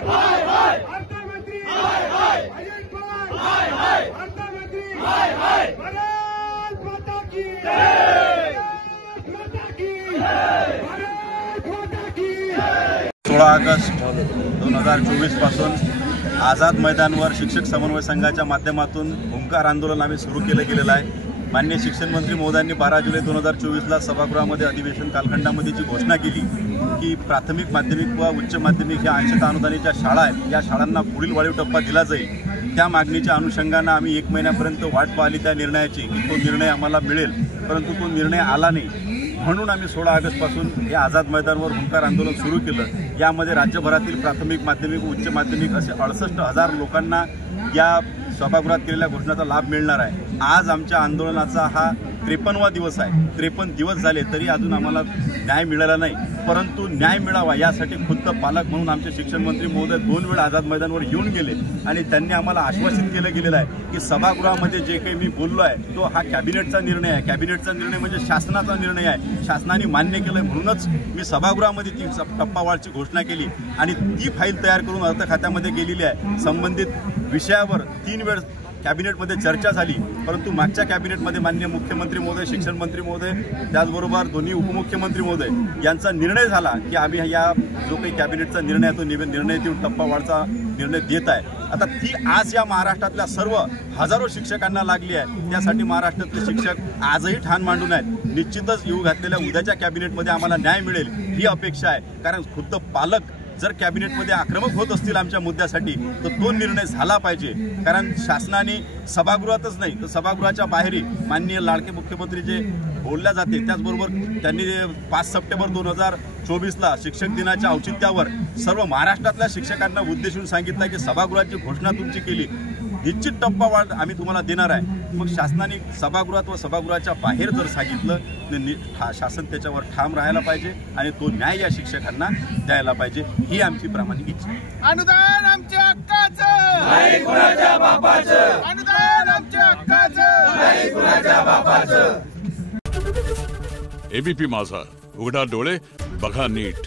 अर्थमंत्री अजय पवार अर्थमंत्री भारत माता की भारत माता की 16 ऑगस्ट 2024 पासून आझाद मैदानवर शिक्षक समन्वय संघाच्या माध्यमातून ओंकार आंदोलन आम्ही सुरू केलेलं आहे। माननीय शिक्षण मंत्री महोदयांनी 12 जुलै 2024ला सभागृहामध्ये अधिवेशन कालखंडामध्ये जी घोषणा केली की प्राथमिक माध्यमिक व उच्च माध्यमिक या अंशतः अनुदानित शाळा आहेत या शाळांना पुढील वाढीव टप्पा दिला जाईल। त्या मागणीच्या अनुषंगाने आम्ही 1 महिन्यापर्यंत वाट पाहिली त्या निर्णयाची की तो निर्णय आम्हाला मिळेल, परंतु तो निर्णय आला नाही। म्हणून आम्ही 16 ऑगस्टपासून हे आझाद मैदानवर ओंकार आंदोलन सुरू केलं। यामध्ये राज्यभरातील प्राथमिक माध्यमिक व उच्च माध्यमिक असे 68,000 लोकांना या सभागृहात केलेल्या घोषणाचा लाभ मिळणार आहे। आज आमच्या आंदोलनाचा हा 53वा दिवस आहे। 53 दिवस झाले तरी अजून आम्हाला न्याय मिळाला नाही, परंतु न्याय मिळावा यासाठी खुद्द पालक म्हणून आमचे शिक्षण मंत्री महोदय 2 वेळा आझाद मैदानावर येऊन गेले आणि त्यांनी आम्हाला आश्वासित गेलेलं आहे की सभागृहामध्ये जे काही मी बोललो आहे तो हा कॅबिनेटचा निर्णय आहे। कॅबिनेटचा निर्णय म्हणजे शासनाचा निर्णय आहे, शासनाने मान्य केलं म्हणूनच मी सभागृहामध्ये ती टप्पावाढची घोषणा केली आणि ती फाईल तयार करून अर्थ खात्यामध्ये गेलेली आहे। संबंधित विषयावर 3 वेळ कॅबिनेटमध्ये चर्चा झाली, परंतु मागच्या कॅबिनेटमध्ये माननीय मुख्यमंत्री महोदय, शिक्षण मंत्री महोदय, त्याचबरोबर दोन्ही उपमुख्यमंत्री महोदय यांचा निर्णय झाला की आम्ही या जो काही कॅबिनेटचा निर्णय तो निर्णय देऊन टप्पावाढचा निर्णय देत आहे। आता ती आज या महाराष्ट्रातल्या सर्व हजारो शिक्षकांना लागली आहे। त्यासाठी महाराष्ट्रातले शिक्षक आजही ठाण मांडून आहेत। निश्चितच येऊ घातलेल्या उद्याच्या कॅबिनेटमध्ये आम्हाला न्याय मिळेल ही अपेक्षा आहे, कारण खुद्द पालक जर कॅबिनेटमध्ये आक्रमक होत असतील आमच्या मुद्द्यासाठी तर तो निर्णय झाला पाहिजे। कारण शासनाने सभागृहातच नाही तर सभागृहाच्या बाहेरही माननीय लाडके मुख्यमंत्री जे बोलल्या जाते त्याचबरोबर त्यांनी 5 सप्टेंबर 2024ला शिक्षक दिनाच्या औचित्यावर सर्व महाराष्ट्रातल्या शिक्षकांना उद्देशून सांगितलं की सभागृहाची घोषणा तुमची केली, निश्चित टप्पावाढ आम्ही तुम्हाला देणार आहे। मग शासनाने सभागृहात व सभागृहाच्या बाहेर जर सांगितलं तर शासन त्याच्यावर ठाम राहायला पाहिजे आणि तो न्याय या शिक्षकांना द्यायला पाहिजे ही आमची प्रामाणिक इच्छा आहे। अनुदान आमच्या हक्काचं नाही कुणाच्या बापाचं, अनुदान आमच्या हक्काचं नाही कुणाच्या बापाचं। एबीपी माझा, उघडा डोळे बघा नीट।